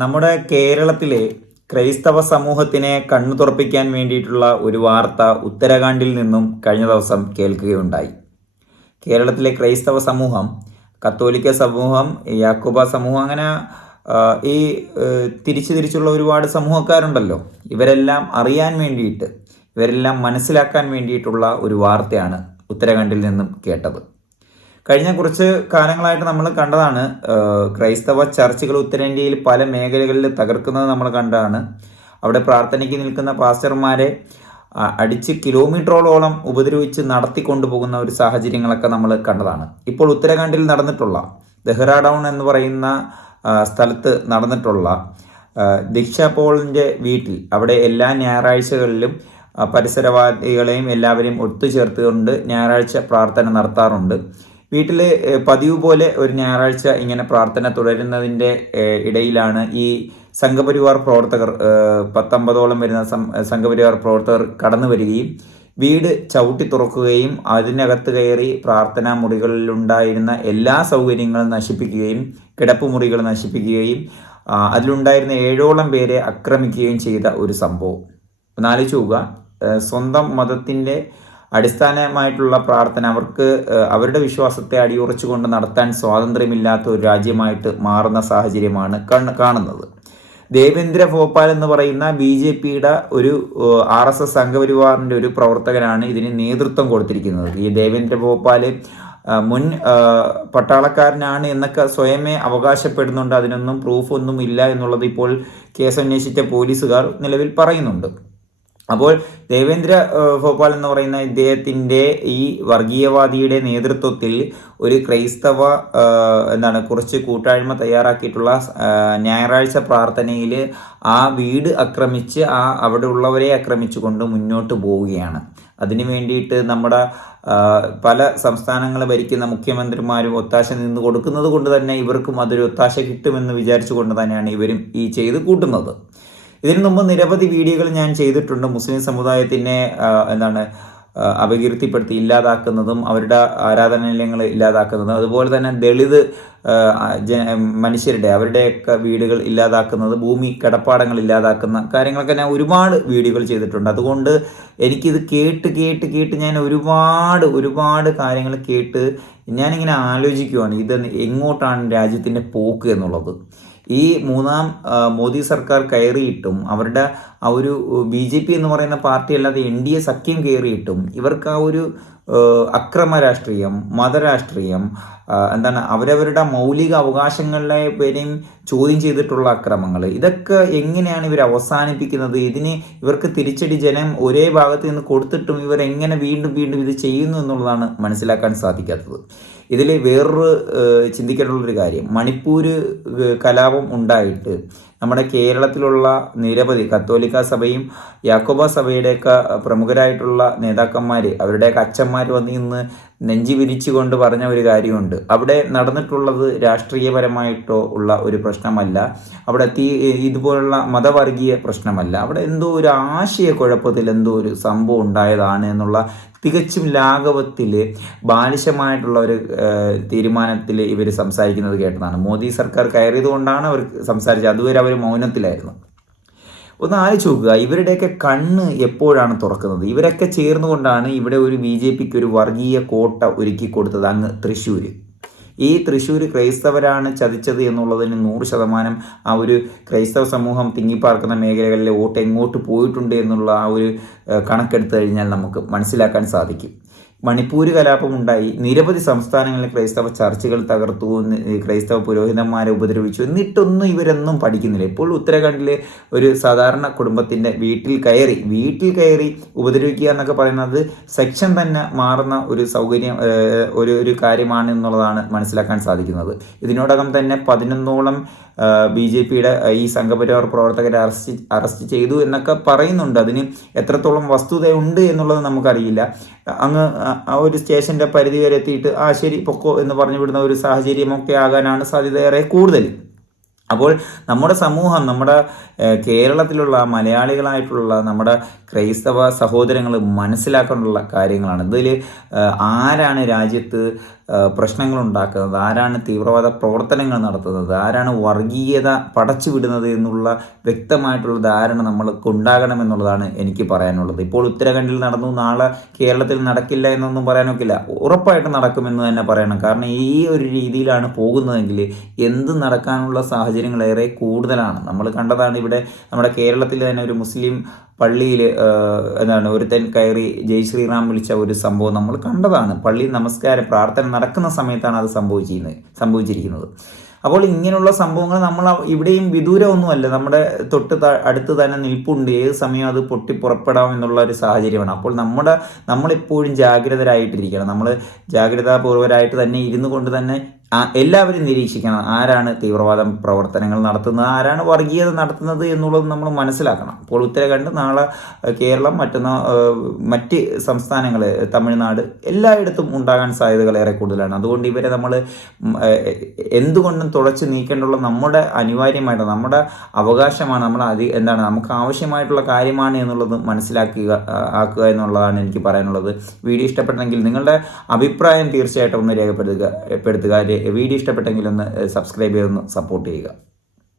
നമ്മുടെ കേരളത്തിലെ ക്രൈസ്തവ സമൂഹത്തിനെ കണ്ണു തുറപ്പിക്കാൻ വേണ്ടിയിട്ടുള്ള ഒരു വാർത്ത ഉത്തരാഖണ്ഡിൽ നിന്നും കഴിഞ്ഞ ദിവസം കേൾക്കുകയുണ്ടായി. കേരളത്തിലെ ക്രൈസ്തവ സമൂഹം, കത്തോലിക്ക സമൂഹം, യാക്കോബ സമൂഹം, അങ്ങനെ ഈ തിരിച്ചുള്ള ഒരുപാട് സമൂഹക്കാരുണ്ടല്ലോ. ഇവരെല്ലാം അറിയാൻ വേണ്ടിയിട്ട്, ഇവരെല്ലാം മനസ്സിലാക്കാൻ വേണ്ടിയിട്ടുള്ള ഒരു വാർത്തയാണ് ഉത്തരാഖണ്ഡിൽ നിന്നും കേട്ടത്. കഴിഞ്ഞ കുറച്ച് കാലങ്ങളായിട്ട് നമ്മൾ കണ്ടതാണ്, ക്രൈസ്തവ ചർച്ചുകൾ ഉത്തരേന്ത്യയിൽ പല മേഖലകളിൽ തകർക്കുന്നത് നമ്മൾ കണ്ടതാണ്. അവിടെ പ്രാർത്ഥനയ്ക്ക് നിൽക്കുന്ന പാസ്റ്റർമാരെ അടിച്ച് കിലോമീറ്ററോളം ഉപദ്രവിച്ച് നടത്തിക്കൊണ്ടുപോകുന്ന ഒരു സാഹചര്യങ്ങളൊക്കെ നമ്മൾ കണ്ടതാണ്. ഇപ്പോൾ ഉത്തരാഖണ്ഡിൽ നടന്നിട്ടുള്ള ദെഹ്റാഡൗൺ എന്ന് പറയുന്ന സ്ഥലത്ത് നടന്നിട്ടുള്ള ദീക്ഷ പോളിൻ്റെ വീട്ടിൽ, അവിടെ എല്ലാ ഞായറാഴ്ചകളിലും പരിസരവാസികളെയും എല്ലാവരെയും ഒത്തുചേർത്തുകൊണ്ട് ഞായറാഴ്ച പ്രാർത്ഥന നടത്താറുണ്ട്. വീട്ടിൽ പതിവ് പോലെ ഒരു ഞായറാഴ്ച ഇങ്ങനെ പ്രാർത്ഥന തുടരുന്നതിൻ്റെ ഇടയിലാണ് ഈ സംഘപരിവാർ പ്രവർത്തകർ, 19ഓളം വരുന്ന സംഘപരിവാർ പ്രവർത്തകർ കടന്നു വരികയും വീട് ചവിട്ടി തുറക്കുകയും അതിനകത്ത് കയറി പ്രാർത്ഥനാ മുറികളിലുണ്ടായിരുന്ന എല്ലാ സൗകര്യങ്ങളും നശിപ്പിക്കുകയും കിടപ്പുമുറികൾ നശിപ്പിക്കുകയും അതിലുണ്ടായിരുന്ന 7ഓളം പേരെ ആക്രമിക്കുകയും ചെയ്ത ഒരു സംഭവം. ഒന്നാലോചിച്ച് നോക്കുക, സ്വന്തം മതത്തിൻ്റെ അടിസ്ഥാനമായിട്ടുള്ള പ്രാർത്ഥന അവരുടെ വിശ്വാസത്തെ അടിയുറച്ചുകൊണ്ട് നടത്താൻ സ്വാതന്ത്ര്യമില്ലാത്ത ഒരു രാജ്യമായിട്ട് മാറുന്ന സാഹചര്യമാണ് കാണുന്നത്. ദേവേന്ദ്ര ഭോപ്പാൽ എന്ന് പറയുന്ന BJPയുടെ ഒരു RSS സംഘപരിവാറിൻ്റെ ഒരു പ്രവർത്തകനാണ് ഇതിന് നേതൃത്വം കൊടുത്തിരിക്കുന്നത്. ഈ ദേവേന്ദ്ര ഭോപ്പാൽ മുൻ പട്ടാളക്കാരനാണ് എന്നൊക്കെ സ്വയമേ അവകാശപ്പെടുന്നുണ്ട്. അതിനൊന്നും പ്രൂഫൊന്നും ഇല്ല എന്നുള്ളത് ഇപ്പോൾ കേസന്വേഷിച്ച പോലീസുകാർ നിലവിൽ പറയുന്നുണ്ട്. അപ്പോൾ ദേവേന്ദ്ര ഭോപ്പാൽ എന്ന് പറയുന്ന ഇദ്ദേഹത്തിൻ്റെ ഈ വർഗീയവാദിയുടെ നേതൃത്വത്തിൽ ഒരു ക്രൈസ്തവ കുറച്ച് കൂട്ടായ്മ തയ്യാറാക്കിയിട്ടുള്ള ഞായറാഴ്ച പ്രാർത്ഥനയിൽ ആ വീട് ആക്രമിച്ച് അവിടെ ഉള്ളവരെ ആക്രമിച്ചുകൊണ്ട് മുന്നോട്ട് പോവുകയാണ്. അതിനു വേണ്ടിയിട്ട് നമ്മുടെ പല സംസ്ഥാനങ്ങൾ ഭരിക്കുന്ന മുഖ്യമന്ത്രിമാരും ഒത്താശ നിന്ന് കൊടുക്കുന്നത് കൊണ്ട് തന്നെ ഇവർക്കും അതൊരു ഒത്താശ കിട്ടുമെന്ന് വിചാരിച്ചുകൊണ്ട് തന്നെയാണ് ഇവരും ഈ ചെയ്ത് കൂട്ടുന്നത്. ഇതിനു മുമ്പ് നിരവധി വീഡിയോകൾ ഞാൻ ചെയ്തിട്ടുണ്ട്. മുസ്ലിം സമുദായത്തിനെ അപകീർത്തിപ്പെടുത്തി ഇല്ലാതാക്കുന്നതും അവരുടെ ആരാധനാലയങ്ങൾ ഇല്ലാതാക്കുന്നതും, അതുപോലെ തന്നെ ദളിത് മനുഷ്യരുടെ അവരുടെയൊക്കെ വീടുകൾ ഇല്ലാതാക്കുന്നത്, ഭൂമി കിടപ്പാടങ്ങൾ ഇല്ലാതാക്കുന്ന കാര്യങ്ങളൊക്കെ ഞാൻ ഒരുപാട് വീഡിയോകൾ ചെയ്തിട്ടുണ്ട്. അതുകൊണ്ട് എനിക്കിത് കേട്ട് ഞാൻ ഒരുപാട് കാര്യങ്ങൾ കേട്ട് ഞാനിങ്ങനെ ആലോചിക്കുവാണ്, ഇത് എങ്ങോട്ടാണ് രാജ്യത്തിൻ്റെ പോക്ക് എന്നുള്ളത്. ഈ മൂന്നാം മോദി സർക്കാർ കയറിയിട്ടും അവരുടെ ആ ഒരു BJP എന്ന് പറയുന്ന പാർട്ടി അല്ലാതെ NDA സഖ്യം കയറിയിട്ടും ഇവർക്ക് ആ ഒരു അക്രമ രാഷ്ട്രീയം, മതരാഷ്ട്രീയം, അവരവരുടെ മൗലിക അവകാശങ്ങളെ പേരെയും ചോദ്യം ചെയ്തിട്ടുള്ള അക്രമങ്ങൾ, ഇതൊക്കെ എങ്ങനെയാണ് ഇവർ അവസാനിപ്പിക്കുന്നത്? ഇതിന് ഇവർക്ക് തിരിച്ചടി ജനം ഒരേ ഭാഗത്ത് നിന്ന് കൊടുത്തിട്ടും ഇവർ എങ്ങനെ വീണ്ടും ഇത് ചെയ്യുന്നു എന്നുള്ളതാണ് മനസ്സിലാക്കാൻ സാധിക്കാത്തത്. ഇതിൽ വേറൊരു ചിന്തിക്കേണ്ടുള്ളൊരു കാര്യം, മണിപ്പൂർ കലാപം ഉണ്ടായിട്ട് നമ്മുടെ കേരളത്തിലുള്ള നിരവധി കത്തോലിക്ക സഭയും യാക്കോബ സഭയുടെയൊക്കെ പ്രമുഖരായിട്ടുള്ള നേതാക്കന്മാർ, അവരുടെയൊക്കെ അച്ഛന്മാർ വന്ന് ഇന്ന് നെഞ്ചി വിരിച്ചുകൊണ്ട് പറഞ്ഞ ഒരു കാര്യമുണ്ട്. അവിടെ നടന്നിട്ടുള്ളത് രാഷ്ട്രീയപരമായിട്ടോ ഉള്ള ഒരു പ്രശ്നമല്ല, അവിടെ ഇതുപോലുള്ള മതവർഗീയ പ്രശ്നമല്ല, അവിടെ എന്തോ ഒരു ആശയക്കുഴപ്പത്തിൽ എന്തോ ഒരു സംഭവം ഉണ്ടായതാണ് എന്നുള്ള തികച്ചും ലാഘവത്തിൽ ബാലിശമായിട്ടുള്ള ഒരു തീരുമാനത്തിൽ ഇവർ സംസാരിക്കുന്നത് കേട്ടതാണ്. മോദി സർക്കാർ കയറിയത് കൊണ്ടാണ് അവർ സംസാരിച്ചത്, അതുവരെ അവർ മൗനത്തിലായിരുന്നു. ഒന്ന് ആലോചിച്ച് നോക്കുക, ഇവരുടെയൊക്കെ കണ്ണ് എപ്പോഴാണ് തുറക്കുന്നത്? ഇവരൊക്കെ ചേർന്നുകൊണ്ടാണ് ഇവിടെ ഒരു BJPക്ക് ഒരു വർഗീയ കോട്ട ഒരുക്കി കൊടുത്തത് അങ്ങ് തൃശ്ശൂർ. ഈ തൃശ്ശൂർ ക്രൈസ്തവരാണ് ചതിച്ചത് എന്നുള്ളതിന് 100% ആ ഒരു ക്രൈസ്തവ സമൂഹം തിങ്ങിപ്പാർക്കുന്ന മേഖലകളിലെ വോട്ട് എങ്ങോട്ട് പോയിട്ടുണ്ട് എന്നുള്ള ആ ഒരു കണക്കെടുത്തു കഴിഞ്ഞാൽ നമുക്ക് മനസ്സിലാക്കാൻ സാധിക്കും. മണിപ്പൂർ കലാപമുണ്ടായി, നിരവധി സംസ്ഥാനങ്ങളിൽ ക്രൈസ്തവ ചർച്ചുകൾ തകർത്തു, ക്രൈസ്തവ പുരോഹിതന്മാരെ ഉപദ്രവിച്ചു, എന്നിട്ടൊന്നും ഇവരൊന്നും പഠിക്കുന്നില്ല. ഇപ്പോൾ ഉത്തരാഖണ്ഡിൽ ഒരു സാധാരണ കുടുംബത്തിൻ്റെ വീട്ടിൽ കയറി ഉപദ്രവിക്കുക എന്നൊക്കെ പറയുന്നത് സെക്ഷൻ തന്നെ മാറുന്ന ഒരു സൗകര്യം, ഒരു കാര്യമാണ് എന്നുള്ളതാണ് മനസ്സിലാക്കാൻ സാധിക്കുന്നത്. ഇതിനോടകം തന്നെ 11ഓളം BJPയുടെ ഈ സംഘപരിവാർ പ്രവർത്തകരെ അറസ്റ്റ് ചെയ്തു എന്നൊക്കെ പറയുന്നുണ്ട്. അതിന് എത്രത്തോളം വസ്തുതയുണ്ട് എന്നുള്ളത് നമുക്കറിയില്ല. അങ്ങ് ആ ഒരു സ്റ്റേഷൻ്റെ പരിധി വരെ എത്തിയിട്ട് ശരി പൊക്കോ എന്ന് പറഞ്ഞു വിടുന്ന ഒരു സാഹചര്യമൊക്കെ ആകാനാണ് സാധ്യത ഏറെ കൂടുതൽ. അപ്പോൾ നമ്മുടെ സമൂഹം, നമ്മുടെ കേരളത്തിലുള്ള മലയാളികളായിട്ടുള്ള നമ്മുടെ ക്രൈസ്തവ സഹോദരങ്ങൾ മനസ്സിലാക്കാനുള്ള കാര്യങ്ങളാണ്. ഇതിൽ ആരാണ് രാജ്യത്ത് പ്രശ്നങ്ങൾ ഉണ്ടാക്കുന്നത്, ആരാണ് തീവ്രവാദ പ്രവർത്തനങ്ങൾ നടത്തുന്നത്, ആരാണ് വർഗീയത പടച്ചു വിടുന്നത് എന്നുള്ള വ്യക്തമായിട്ടുള്ള ധാരണ നമ്മൾക്ക് ഉണ്ടാകണമെന്നുള്ളതാണ് എനിക്ക് പറയാനുള്ളത്. ഇപ്പോൾ ഉത്തരാഖണ്ഡിൽ നടന്നു, നാളെ കേരളത്തിൽ നടക്കില്ല എന്നൊന്നും പറയാനൊക്കില്ല. ഉറപ്പായിട്ട് നടക്കുമെന്ന് തന്നെ പറയണം. കാരണം ഈ ഒരു രീതിയിലാണ് പോകുന്നതെങ്കിൽ എന്ത് നടക്കാനുള്ള സാഹചര്യങ്ങൾ ഏറെ കൂടുതലാണ്. നമ്മൾ കണ്ടതാണ് ഇവിടെ നമ്മുടെ കേരളത്തിൽ തന്നെ ഒരു മുസ്ലിം പള്ളിയിൽ ഒരുത്തൻ കയറി ജയ് ശ്രീറാം വിളിച്ച ഒരു സംഭവം നമ്മൾ കണ്ടതാണ്. പള്ളി നമസ്കാരം പ്രാർത്ഥന നടക്കുന്ന സമയത്താണ് അത് സംഭവിച്ചിരിക്കുന്നത്. അപ്പോൾ ഇങ്ങനെയുള്ള സംഭവങ്ങൾ നമ്മൾ ഇവിടെയും വിദൂരമൊന്നുമല്ല, നമ്മുടെ തൊട്ട് അടുത്ത് തന്നെ നിൽപ്പുണ്ട്. ഏത് സമയം അത് പൊട്ടിപ്പുറപ്പെടാം എന്നുള്ള ഒരു സാഹചര്യമാണ്. അപ്പോൾ നമ്മളെപ്പോഴും ജാഗ്രതരായിട്ടിരിക്കണം. നമ്മൾ ജാഗ്രതാപൂർവരായിട്ട് തന്നെ ഇരുന്നു കൊണ്ട് തന്നെ എല്ലാവരും നിരീക്ഷിക്കണം. ആരാണ് തീവ്രവാദ പ്രവർത്തനങ്ങൾ നടത്തുന്നത്, ആരാണ് വർഗീയത നടത്തുന്നത് എന്നുള്ളത് നമ്മൾ മനസ്സിലാക്കണം. ഇപ്പോൾ ഉത്തരാഖണ്ഡ്, നാളെ കേരളം, മറ്റ് സംസ്ഥാനങ്ങൾ, തമിഴ്നാട്, എല്ലായിടത്തും ഉണ്ടാകാൻ സാധ്യതകൾ ഏറെ കൂടുതലാണ്. അതുകൊണ്ട് ഇവരെ നമ്മൾ എന്തുകൊണ്ടും തുളച്ച് നീക്കേണ്ടുള്ള നമ്മുടെ അനിവാര്യമായിട്ട് നമ്മുടെ അവകാശമാണ്, നമുക്ക് ആവശ്യമായിട്ടുള്ള കാര്യമാണ് എന്നുള്ളത് ആക്കുക എന്നുള്ളതാണ് എനിക്ക് പറയാനുള്ളത്. വീഡിയോ ഇഷ്ടപ്പെട്ടെങ്കിൽ നിങ്ങളുടെ അഭിപ്രായം തീർച്ചയായിട്ടും ഒന്ന് രേഖപ്പെടുത്തുക. വീഡിയോ ഇഷ്ടപ്പെട്ടെങ്കിൽ ഒന്ന് സബ്സ്ക്രൈബ് ചെയ്തൊന്ന് സപ്പോർട്ട് ചെയ്യുക.